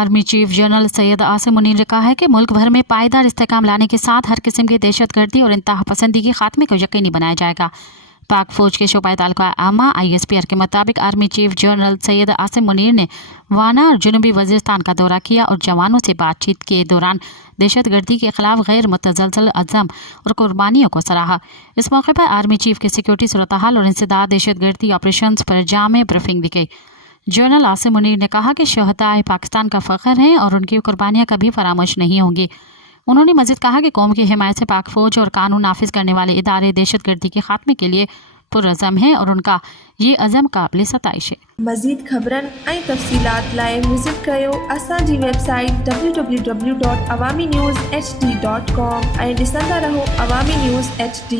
Army chief general Syed Asim Munir ने कहा है कि मुल्क भर में पायदार इस्तेहकाम लाने के साथ हर किस्म की दहशतगर्दी और इंतहा पसंदी के खात्मे को यकीनी बनाया जाएगा। पाक फौज के शोबा तालुका आमा ISPR के मुताबिक army chief general Syed Asim Munir ने वाना और जनूबी वजीरिस्तान का दौरा किया और जवानों से बातचीत के दौरान दहशतगर्दी के खिलाफ गैर मुतज़लज़ल अज़म और कुर्बानियों को सराहा। इस मौके पर आर्मी चीफ के सिक्योरिटी सूरत हाल और इंसदाद दहशतगर्दी ऑपरेशन पर जामे ब्रीफिंग दी गई। जनरल आसिम मुनीर ने कहा कि शहदाए पाकिस्तान का फ़ख्र हैं और उनकी कुर्बानियाँ कभी फरामोश नहीं होंगी। उन्होंने मज़ीद कहा कि कौम की हिमायत से पाक फ़ौज और कानून नाफिज करने वाले इदारे दहशतगर्दी के खात्मे के लिए पुरअज़म हैं और उनका ये अज़म काबिल सताइश है। मज़ीद ख़बरन ऐं तफ़सीलात लाइ विज़िट कयो असांजी वेबसाइट www.awamiNewsHD.com ऐं ॾिसंदा रहो अवामी न्यूज़ HD।